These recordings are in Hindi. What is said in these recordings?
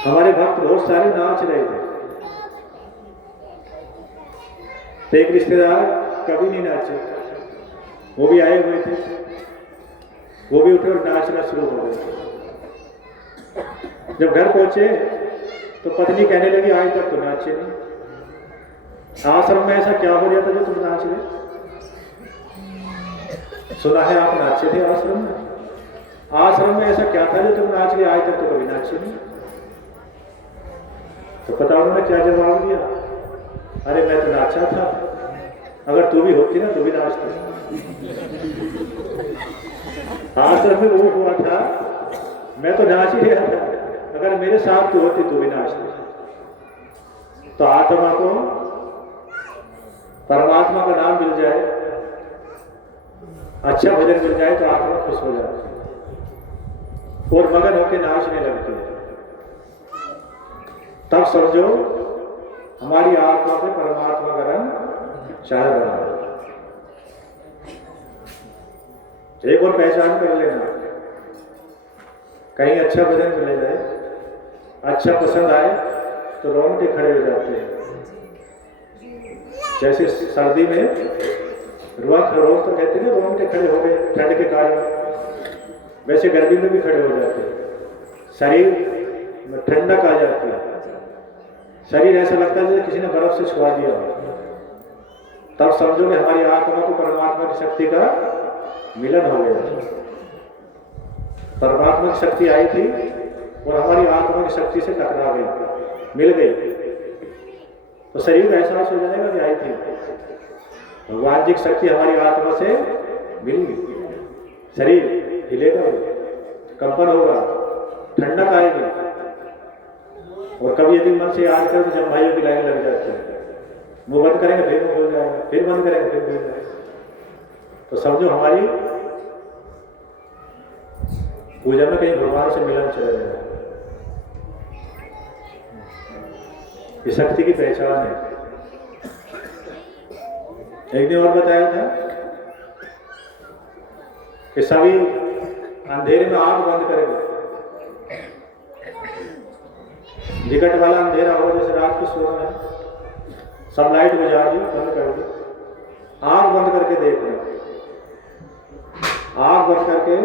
हमारे भक्त बहुत सारे नाच रहे थे, तो एक रिश्तेदार कभी नहीं नाचे, वो भी आए हुए थे, वो भी उठे और नाचना शुरू हो गए। जब घर पहुंचे तो पत्नी कहने लगी आज तक तो नाचे नहीं, आश्रम में ऐसा क्या हो जाता जो तुम नाच रहे? सुना है आप नाचे थे आश्रम में, आश्रम में ऐसा क्या था जो तुम नाच गए, आज तक तो कभी नाचे नहीं। तो पता उन्होंने क्या जवाब दिया, अरे मैं तो नाचा था, अगर तू भी होती ना तो भी नाचती। आश्रम में वो हुआ था, मैं तो नाच ही रहा था, अगर मेरे साथ तू होती तो भी नाचती। तो आत्मा को परमात्मा का नाम मिल जाए, अच्छा भजन मिल जाए तो आत्मा खुश हो जाती है और मगन होकर नाचने लगती है। तब समझो हमारी आत्मा पे परमात्मा का रंग चाह रहा है। एक और पहचान कर लेना, कहीं अच्छा भजन मिल जाए, अच्छा पसंद आए तो रोंगटे खड़े हो जाते हैं। जैसे सर्दी में रोज तो कहते हैं रोंगटे खड़े हो गए ठंड के कारण, वैसे गर्मी में भी खड़े हो जाते हैं, शरीर में ठंडक आ जाती है, शरीर ऐसा लगता है जैसे किसी ने बर्फ से छुआ दिया हो। तब समझो कि हमारी आत्मा को परमात्मा की शक्ति का मिलन हो गया। परमात्मा की शक्ति आई थी और हमारी आत्मा की शक्ति से टकरा गई, मिल गई, तो शरीर को एहसास हो जाएगा कि आई थी। भगवान जी की शक्ति हमारी आत्मा से मिल गई, शरीर हिलेगा, कंपन होगा, ठंडक आएगी। और कभी यदि मन से याद करें तो जब भाइयों की लाइन लग जाती है, मुंह बंद करेंगे फिर मुंह खुल जाएगा, फिर बंद करेंगे फिर खुल जाएगा। तो समझो हमारी पूजा में कहीं भगवान से मिलन चला जाएगा। ये शक्ति की पहचान है। एक दिन और बताया था कि सभी अंधेरे में आंख बंद करेंगे, विकट वाला अंधेरा हो, जैसे रात को सोना है, सब लाइट बुझा दी, बंद कर दी, आंख बंद करके देख रहे, आंख बंद करके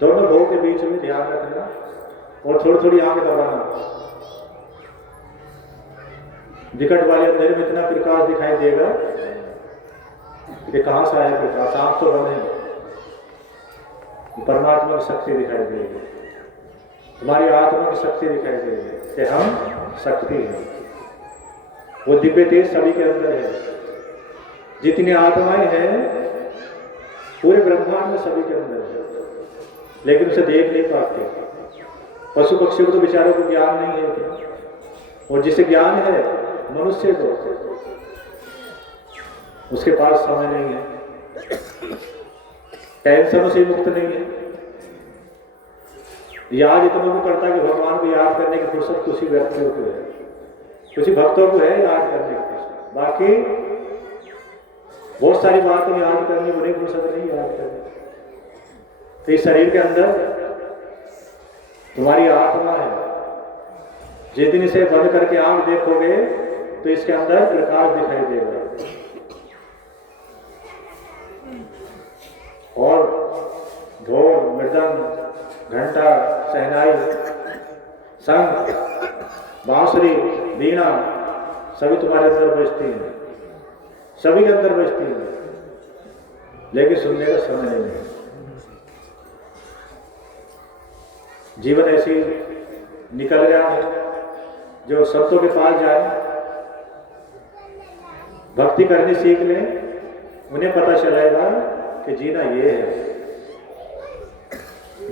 दोनों भों के बीच में ध्यान रखना और थोड़ी थोड़ी आंख दबाना। विकट वाले अंधेरे में इतना प्रकाश दिखाई देगा कि कहां से आया प्रकाश, आंख तो बंद है, परमात्मा की शक्ति दिखाई देगी, हमारी आत्मा की शक्ति दिखाई देगी कि हम शक्ति हैं। वो दिव्य तेज सभी के अंदर है, जितनी आत्माएं हैं पूरे ब्रह्मांड में सभी के अंदर है, लेकिन उसे देख नहीं पाते। पशु पक्षियों को तो बेचारों को ज्ञान नहीं है, और जिसे ज्ञान है मनुष्य को, उसके पास समय नहीं है, टेंशनों से मुक्त नहीं है, याद इतना को करता है कि भगवान को याद करने की फुर्सत कुछ ही व्यक्तियों को है, कुछ ही भक्तों को है याद करने की फुर्सत, बाकी बहुत सारी बातें याद करनी, उन्हें फुर्सत नहीं याद करने। तो इस शरीर के अंदर तुम्हारी आत्मा है, जिस दिन इसे बंद करके आंख देखोगे तो इसके अंदर प्रकाश दिखाई देगा, और ढोल, मृदंग, घंटा, शहनाई, शंख, बांसुरी, वीणा सभी तुम्हारे अंदर बजती हैं, सभी के अंदर बजती हैं, लेकिन सुनने का समय नहीं है। जीवन ऐसी निकल गया है, जो शब्दों के पास जाए, भक्ति करनी सीख ले, उन्हें पता चलेगा कि जीना ये है।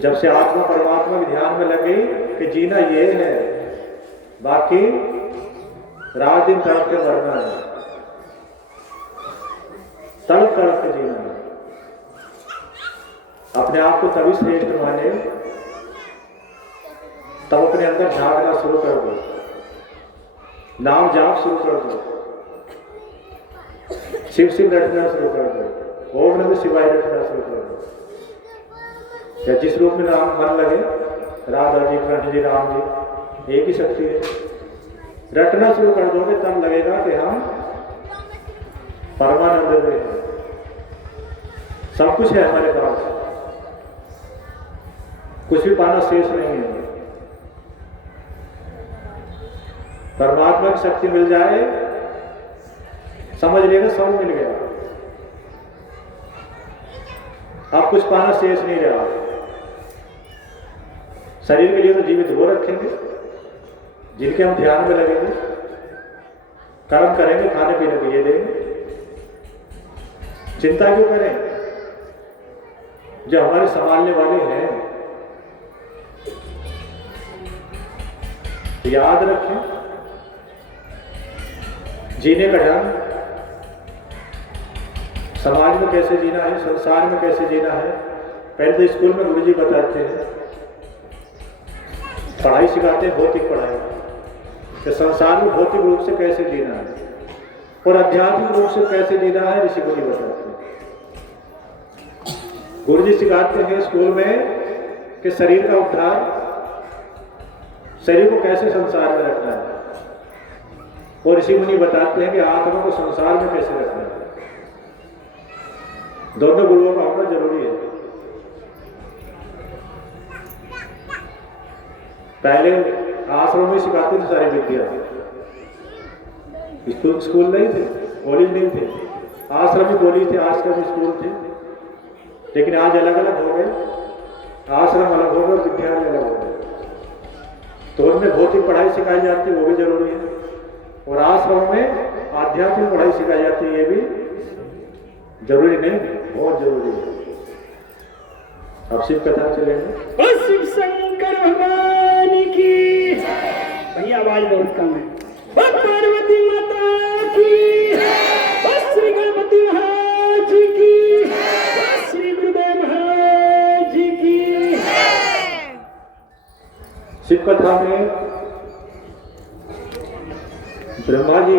जब से आत्मा परमात्मा के ध्यान में लगी कि जीना ये है, बाकी रात दिन तड़प के मरना है, तड़प तड़प के जीना है। अपने आप को तभी श्रेष्ठ माने तब अपने अंदर झांकना शुरू कर दो, नाम जाप शुरू कर दो, शिव शिव रटना शुरू कर दो, ओम नमः शिवाय रटना शुरू कर दो, या जिस रूप में नाम मन लगे, राधा जी, कृष्ण जी, राम जी, एक ही शक्ति है। रटना शुरू कर दोगे तब लगेगा कि हम परमानंद में हैं, सब कुछ है हमारे पास, कुछ भी पाना शेष नहीं है। परमात्मा की शक्ति मिल जाए, समझ लेगा सब मिल गया, अब कुछ पाना शेष नहीं रहा। शरीर के लिए तो जीवित वो रखेंगे जिनके हम ध्यान में लगेंगे, कर्म करेंगे, खाने पीने के लिए देंगे। चिंता क्यों करें? जो हमारे संभालने वाले हैं, याद रखें जीने का ढंग, समाज में कैसे जीना है, संसार में कैसे जीना है। पहले तो स्कूल में गुरुजी बताते हैं, पढ़ाई सिखाते हैं, भौतिक पढ़ाई कि संसार में भौतिक रूप से कैसे जीना है और आध्यात्मिक रूप से कैसे जीना है, ऋषि मुनि बताते हैं। गुरुजी सिखाते हैं स्कूल में कि शरीर का उद्धार, शरीर को कैसे संसार में रखना है, और ऋषि मुनि बताते हैं कि आत्मा को संसार में कैसे रखना है। दोनों गुरुओं का होना जरूरी है। पहले आश्रम में सिखाते थे सारी विद्या, स्कूल नहीं थे, कॉलेज नहीं थे, आश्रम में कॉलेज थे, आश्रम में स्कूल थे। लेकिन आज अलग अलग हो गए, आश्रम अलग हो गए, विद्यालय अलग हो गए। तो उनमें भौतिक पढ़ाई सिखाई जाती है, वो भी जरूरी है, और आश्रम में आध्यात्मिक पढ़ाई सिखाई जाती है, ये भी जरूरी नहीं, बहुत जरूरी है। अब शिव कथा चलेंगे। शिव शंकर भगवान की भैया, आवाज बहुत कम है। पार्वती माता की, श्री गणपति महाराज की, श्री गुरुदेव महाराज की। शिव कथा में ब्रह्मा जी